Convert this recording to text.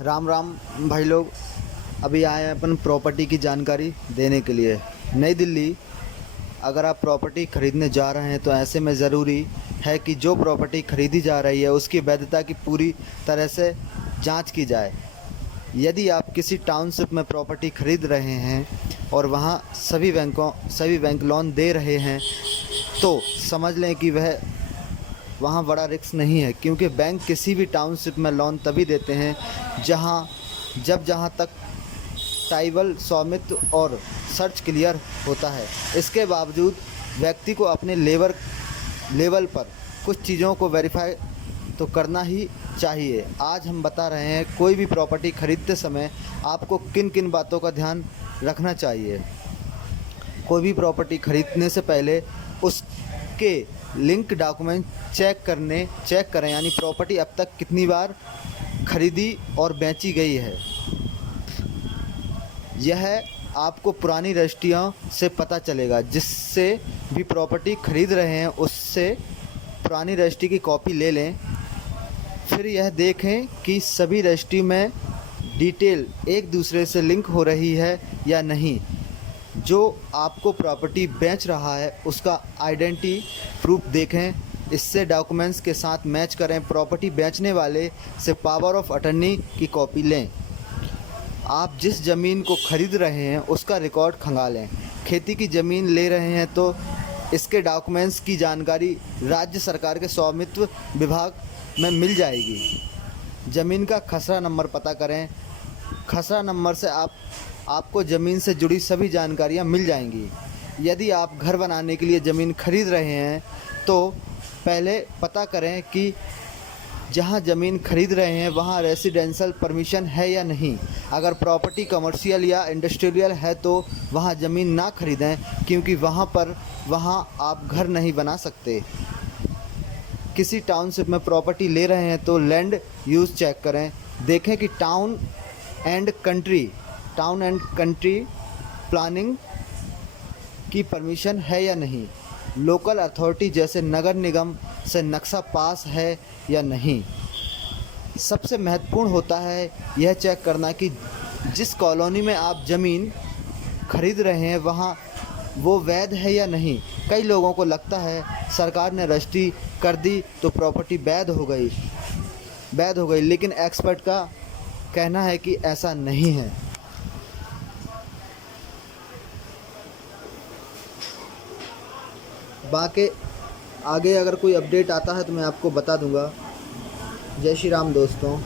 राम राम भाई लोग। अभी आए हैं अपन प्रॉपर्टी की जानकारी देने के लिए। नई दिल्ली, अगर आप प्रॉपर्टी खरीदने जा रहे हैं तो ऐसे में ज़रूरी है कि जो प्रॉपर्टी खरीदी जा रही है उसकी वैधता की पूरी तरह से जांच की जाए। यदि आप किसी टाउनशिप में प्रॉपर्टी खरीद रहे हैं और वहां सभी बैंक लोन दे रहे हैं तो समझ लें कि वहाँ बड़ा रिस्क नहीं है, क्योंकि बैंक किसी भी टाउनशिप में लोन तभी देते हैं जहाँ तक टाइबल स्वामित्व और सर्च क्लियर होता है। इसके बावजूद व्यक्ति को अपने लेवल पर कुछ चीज़ों को वेरीफाई तो करना ही चाहिए। आज हम बता रहे हैं कोई भी प्रॉपर्टी खरीदते समय आपको किन किन बातों का ध्यान रखना चाहिए। कोई भी प्रॉपर्टी खरीदने से पहले उसके लिंक डॉक्यूमेंट चेक करें, यानी प्रॉपर्टी अब तक कितनी बार खरीदी और बेची गई है। यह आपको पुरानी रजिस्ट्रियों से पता चलेगा। जिससे भी प्रॉपर्टी खरीद रहे हैं उससे पुरानी रजिस्ट्री की कॉपी ले लें। फिर यह देखें कि सभी रजिस्ट्री में डिटेल एक दूसरे से लिंक हो रही है या नहीं। जो आपको प्रॉपर्टी बेच रहा है उसका आइडेंटिटी प्रूफ देखें, इससे डॉक्यूमेंट्स के साथ मैच करें। प्रॉपर्टी बेचने वाले से पावर ऑफ अटर्नी की कॉपी लें। आप जिस ज़मीन को खरीद रहे हैं उसका रिकॉर्ड खंगालें। खेती की ज़मीन ले रहे हैं तो इसके डॉक्यूमेंट्स की जानकारी राज्य सरकार के स्वामित्व विभाग में मिल जाएगी। ज़मीन का खसरा नंबर पता करें। खसरा नंबर से आपको ज़मीन से जुड़ी सभी जानकारियाँ मिल जाएंगी। यदि आप घर बनाने के लिए ज़मीन खरीद रहे हैं तो पहले पता करें कि जहां ज़मीन खरीद रहे हैं वहां रेजिडेंशियल परमिशन है या नहीं। अगर प्रॉपर्टी कमर्शियल या इंडस्ट्रियल है तो वहां ज़मीन ना खरीदें, क्योंकि वहां आप घर नहीं बना सकते। किसी टाउनशिप में प्रॉपर्टी ले रहे हैं तो लैंड यूज़ चेक करें। देखें कि टाउन एंड कंट्री प्लानिंग की परमिशन है या नहीं। लोकल अथॉरिटी जैसे नगर निगम से नक्शा पास है या नहीं। सबसे महत्वपूर्ण होता है यह चेक करना कि जिस कॉलोनी में आप ज़मीन खरीद रहे हैं वहाँ वो वैध है या नहीं। कई लोगों को लगता है सरकार ने रजिस्ट्री कर दी तो प्रॉपर्टी वैध हो गई, लेकिन एक्सपर्ट का कहना है कि ऐसा नहीं है। बाकी आगे अगर कोई अपडेट आता है तो मैं आपको बता दूंगा। जय श्री राम दोस्तों।